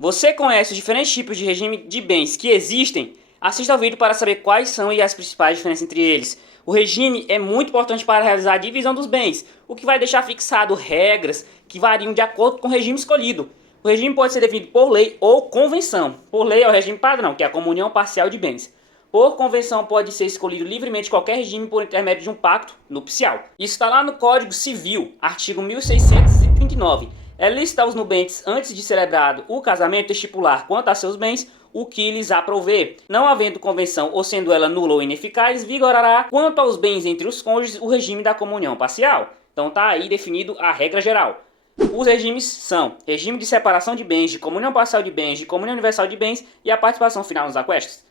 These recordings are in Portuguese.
Você conhece os diferentes tipos de regime de bens que existem? Assista ao vídeo para saber quais são e as principais diferenças entre eles. O regime é muito importante para realizar a divisão dos bens, o que vai deixar fixado regras que variam de acordo com o regime escolhido. O regime pode ser definido por lei ou convenção. Por lei é o regime padrão, que é a comunhão parcial de bens. Por convenção pode ser escolhido livremente qualquer regime por intermédio de um pacto nupcial. Isso está lá no Código Civil, artigo 1639. É lícito aos nubentes, antes de celebrado o casamento, estipular quanto a seus bens o que lhes aprouver. Não havendo convenção ou sendo ela nula ou ineficaz, vigorará quanto aos bens entre os cônjuges o regime da comunhão parcial. Então está aí definido a regra geral. Os regimes são regime de separação de bens, de comunhão parcial de bens, de comunhão universal de bens e a participação final nos aquestos.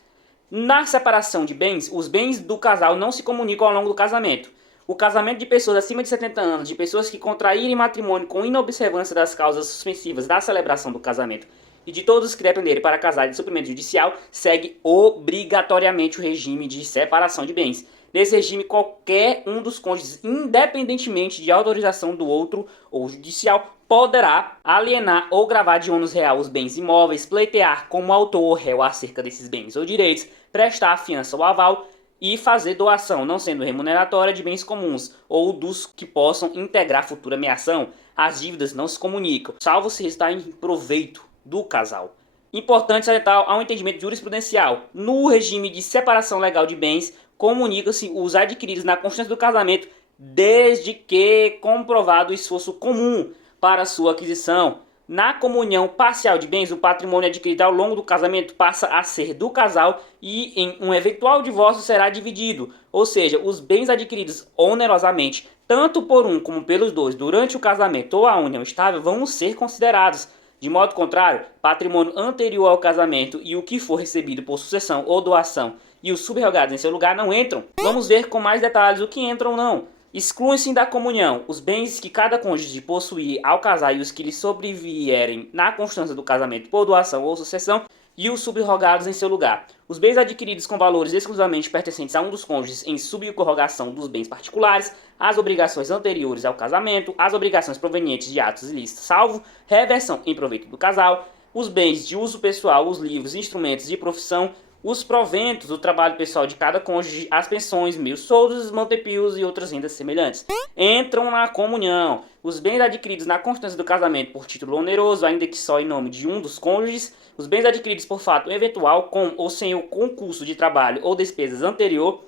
Na separação de bens, os bens do casal não se comunicam ao longo do casamento. O casamento de pessoas acima de 70 anos, de pessoas que contraírem matrimônio com inobservância das causas suspensivas da celebração do casamento e de todos que dependerem para casar de suprimento judicial, segue obrigatoriamente o regime de separação de bens. Nesse regime, qualquer um dos cônjuges, independentemente de autorização do outro ou judicial, poderá alienar ou gravar de ônus real os bens imóveis, pleitear como autor ou réu acerca desses bens ou direitos, prestar fiança ou aval e fazer doação, não sendo remuneratória, de bens comuns ou dos que possam integrar futura meação. As dívidas não se comunicam, salvo se restar em proveito do casal. Importante salientar ao entendimento jurisprudencial. No regime de separação legal de bens, comunicam-se os adquiridos na constância do casamento, desde que comprovado o esforço comum para sua aquisição. Na comunhão parcial de bens, o patrimônio adquirido ao longo do casamento passa a ser do casal e em um eventual divórcio será dividido. Ou seja, os bens adquiridos onerosamente, tanto por um como pelos dois, durante o casamento ou a união estável, vão ser considerados. De modo contrário, patrimônio anterior ao casamento e o que for recebido por sucessão ou doação e os subrogados em seu lugar não entram. Vamos ver com mais detalhes o que entra ou não. Excluem-se da comunhão os bens que cada cônjuge possuir ao casar e os que lhe sobrevierem na constância do casamento por doação ou sucessão e os subrogados em seu lugar. Os bens adquiridos com valores exclusivamente pertencentes a um dos cônjuges em subrogação dos bens particulares, as obrigações anteriores ao casamento, as obrigações provenientes de atos ilícitos, salvo reversão em proveito do casal, os bens de uso pessoal, os livros, instrumentos de profissão, os proventos do trabalho pessoal de cada cônjuge, as pensões, meios soldos, montepios e outras rendas semelhantes. Entram na comunhão os bens adquiridos na constância do casamento por título oneroso, ainda que só em nome de um dos cônjuges, os bens adquiridos por fato eventual, com ou sem o concurso de trabalho ou despesas anterior,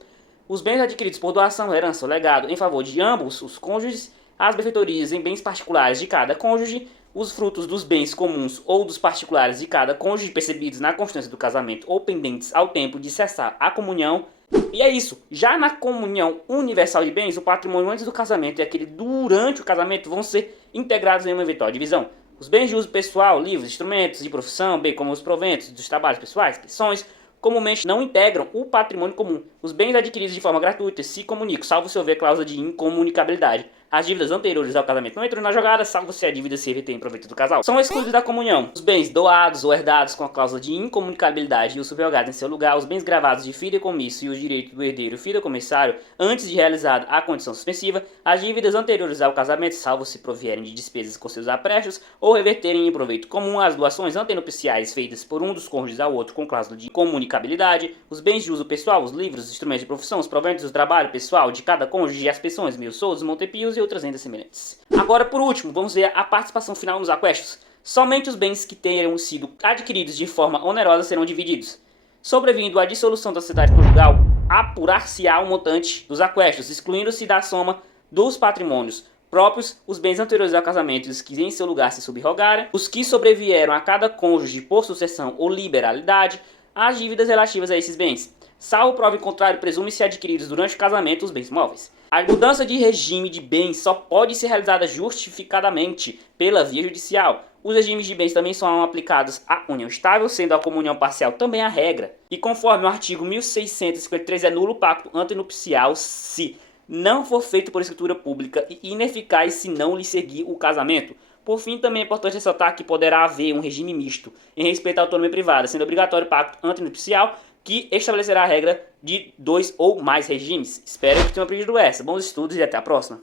os bens adquiridos por doação, herança ou legado em favor de ambos os cônjuges, as benfeitorias em bens particulares de cada cônjuge, os frutos dos bens comuns ou dos particulares de cada cônjuge percebidos na constância do casamento ou pendentes ao tempo de cessar a comunhão. E é isso. Já na comunhão universal de bens, o patrimônio antes do casamento e aquele durante o casamento vão ser integrados em uma eventual divisão. Os bens de uso pessoal, livros, instrumentos de profissão, bem como os proventos dos trabalhos pessoais, pensões, comumente não integram o patrimônio comum. Os bens adquiridos de forma gratuita se comunicam, salvo se houver cláusula de incomunicabilidade. As dívidas anteriores ao casamento não entram na jogada, salvo se a dívida se reter em proveito do casal. São excluídos da comunhão os bens doados ou herdados com a cláusula de incomunicabilidade e os subrogados em seu lugar, os bens gravados de fideicomisso e os direitos do herdeiro fideicomissário antes de realizada a condição suspensiva, as dívidas anteriores ao casamento, salvo se provierem de despesas com seus aprestos ou reverterem em proveito comum, as doações antenupciais feitas por um dos cônjuges ao outro com cláusula de incomunicabilidade, os bens de uso pessoal, os livros, os instrumentos de profissão, os proventos do trabalho pessoal de cada cônjuge, as pensões, meios soldos, montepios e outras rendas semelhantes. Agora, por último, vamos ver a participação final nos aquestos. Somente os bens que tenham sido adquiridos de forma onerosa serão divididos. Sobrevindo à dissolução da sociedade conjugal, apurar-se-á o montante dos aquestos, excluindo-se da soma dos patrimônios próprios os bens anteriores ao casamento e os que em seu lugar se subrogaram, os que sobrevieram a cada cônjuge por sucessão ou liberalidade, as dívidas relativas a esses bens. Salvo prova em contrário, presume-se adquiridos durante o casamento os bens móveis. A mudança de regime de bens só pode ser realizada justificadamente pela via judicial. Os regimes de bens também são aplicados à união estável, sendo a comunhão parcial também a regra. E conforme o artigo 1653 é nulo o pacto antenupcial se não for feito por escritura pública e ineficaz se não lhe seguir o casamento. Por fim, também é importante ressaltar que poderá haver um regime misto em respeito à autonomia privada, sendo obrigatório o pacto antenupcial que estabelecerá a regra de 2 ou mais regimes. Espero que tenham aprendido essa. Bons estudos e até a próxima.